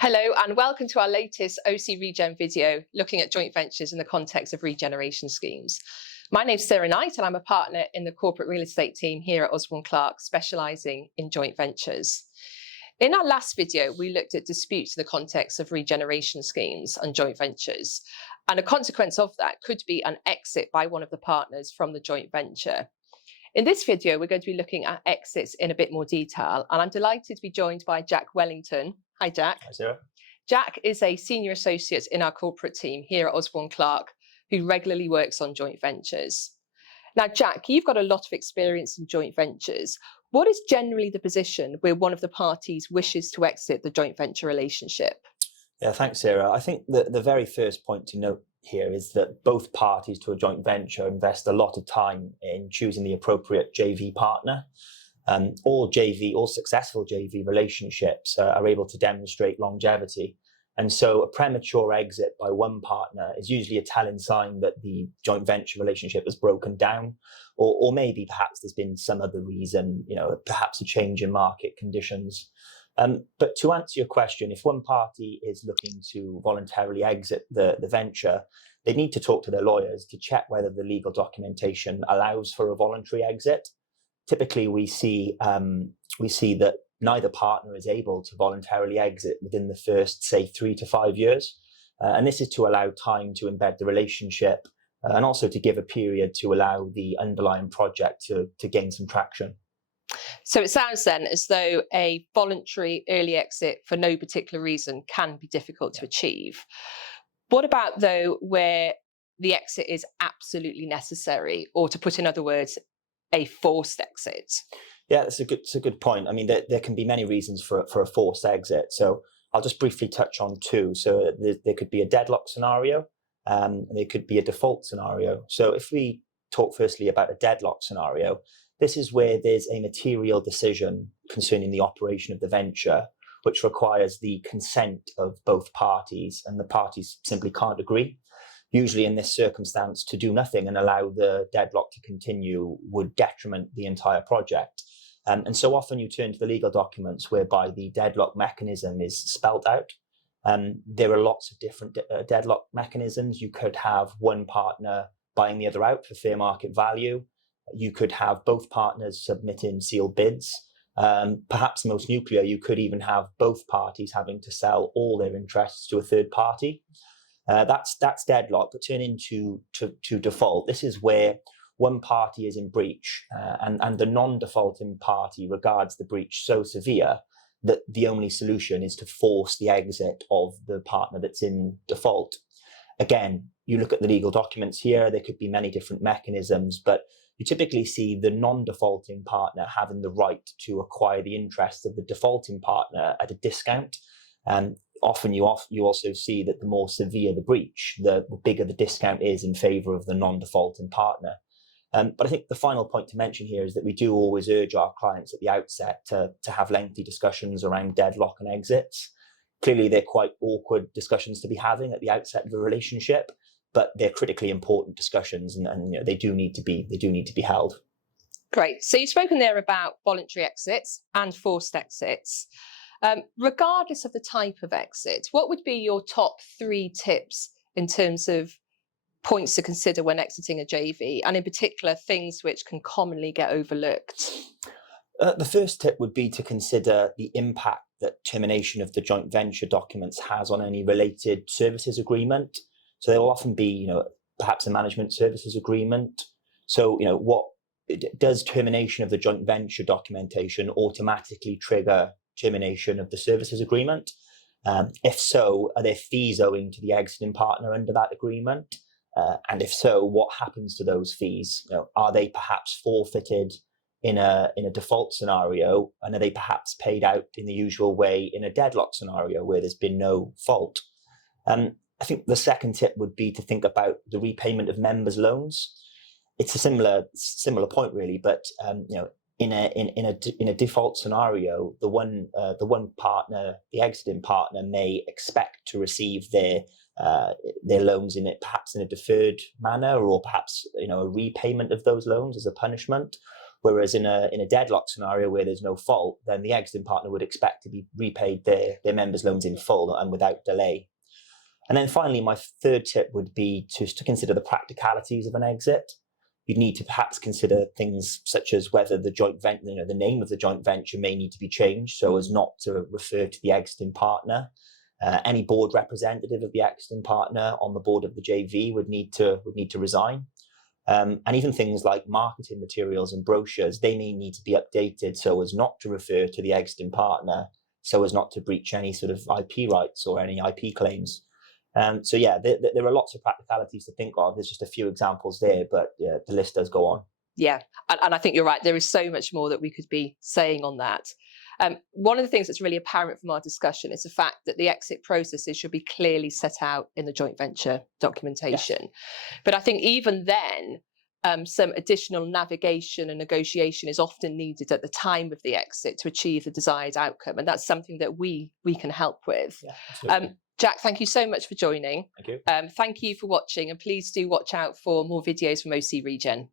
Hello and welcome to our latest OC Regen video looking at joint ventures in the context of regeneration schemes. My name's Sarah Knight and I'm a partner in the corporate real estate team here at Osborne Clarke, specialising in joint ventures. In our last video, we looked at disputes in the context of regeneration schemes and joint ventures, and a consequence of that could be an exit by one of the partners from the joint venture. In this video, we're going to be looking at exits in a bit more detail, and I'm delighted to be joined by Jack Wellington. Hi, Jack. Hi, Sarah. Jack is a senior associate in our corporate team here at Osborne Clarke, who regularly works on joint ventures. Now, Jack, you've got a lot of experience in joint ventures. What is generally the position where one of the parties wishes to exit the joint venture relationship? Yeah, thanks, Sarah. I think the very first point to note here is that both parties to a joint venture invest a lot of time in choosing the appropriate JV partner. All successful JV relationships are able to demonstrate longevity. And so a premature exit by one partner is usually a telling sign that the joint venture relationship has broken down, or maybe perhaps there's been some other reason, perhaps a change in market conditions. But to answer your question, if one party is looking to voluntarily exit the venture, they need to talk to their lawyers to check whether the legal documentation allows for a voluntary exit. Typically, we see that neither partner is able to voluntarily exit within the first, say, 3 to 5 years. And this is to allow time to embed the relationship and also to give a period to allow the underlying project to gain some traction. So it sounds then as though a voluntary early exit for no particular reason can be difficult to achieve. What about, though, where the exit is absolutely necessary, or to put in other words, a forced exit? Yeah, it's a good point. I mean, there can be many reasons for a forced exit. So I'll just briefly touch on two. So there could be a deadlock scenario, and there could be a default scenario. So if we talk firstly about a deadlock scenario, this is where there's a material decision concerning the operation of the venture, which requires the consent of both parties, and the parties simply can't agree. Usually in this circumstance, to do nothing and allow the deadlock to continue would detriment the entire project. And so often you turn to the legal documents whereby the deadlock mechanism is spelt out. There are lots of different deadlock mechanisms. You could have one partner buying the other out for fair market value. You could have both partners submitting sealed bids. Perhaps most nuclear, you could even have both parties having to sell all their interests to a third party. That's deadlock. But turning to default, this is where one party is in breach and the non-defaulting party regards the breach so severe that the only solution is to force the exit of the partner that's in default. Again, you look at the legal documents here, there could be many different mechanisms, but you typically see the non-defaulting partner having the right to acquire the interests of the defaulting partner at a discount. And often you also see that the more severe the breach, the bigger the discount is in favour of the non-defaulting partner. But I think the final point to mention here is that we do always urge our clients at the outset to have lengthy discussions around deadlock and exits. Clearly, they're quite awkward discussions to be having at the outset of a relationship, but they're critically important discussions, and they do need to be held. Great. So you've spoken there about voluntary exits and forced exits. Regardless of the type of exit, what would be your top 3 tips in terms of points to consider when exiting a JV, and in particular things which can commonly get overlooked? The first tip would be to consider the impact that termination of the joint venture documents has on any related services agreement. So there will often be, perhaps a management services agreement. So, what does termination of the joint venture documentation automatically trigger termination of the services agreement? If so, are there fees owing to the exiting partner under that agreement? And if so, what happens to those fees? Are they perhaps forfeited in a default scenario, and are they perhaps paid out in the usual way in a deadlock scenario where there's been no fault? I think the second tip would be to think about the repayment of members' loans. It's a similar point really, but in a default scenario, the one partner, the exiting partner, may expect to receive their loans perhaps in a deferred manner, or perhaps a repayment of those loans as a punishment. Whereas in a deadlock scenario where there's no fault, then the exiting partner would expect to be repaid their members' loans in full and without delay. And then finally, my third tip would be to consider the practicalities of an exit. You'd need to perhaps consider things such as whether the joint venture, the name of the joint venture may need to be changed so as not to refer to the exiting partner. Any board representative of the exiting partner on the board of the JV would need to resign. And even things like marketing materials and brochures, they may need to be updated so as not to refer to the exiting partner, so as not to breach any sort of IP rights or any IP claims. So yeah, there are lots of practicalities to think of. There's just a few examples there, but the list does go on. Yeah, and I think you're right. There is so much more that we could be saying on that. One of the things that's really apparent from our discussion is the fact that the exit processes should be clearly set out in the joint venture documentation. Yes. But I think even then, some additional navigation and negotiation is often needed at the time of the exit to achieve the desired outcome. And that's something that we can help with. Yeah, Jack, thank you so much for joining. Thank you. Thank you for watching, and please do watch out for more videos from OC Regen.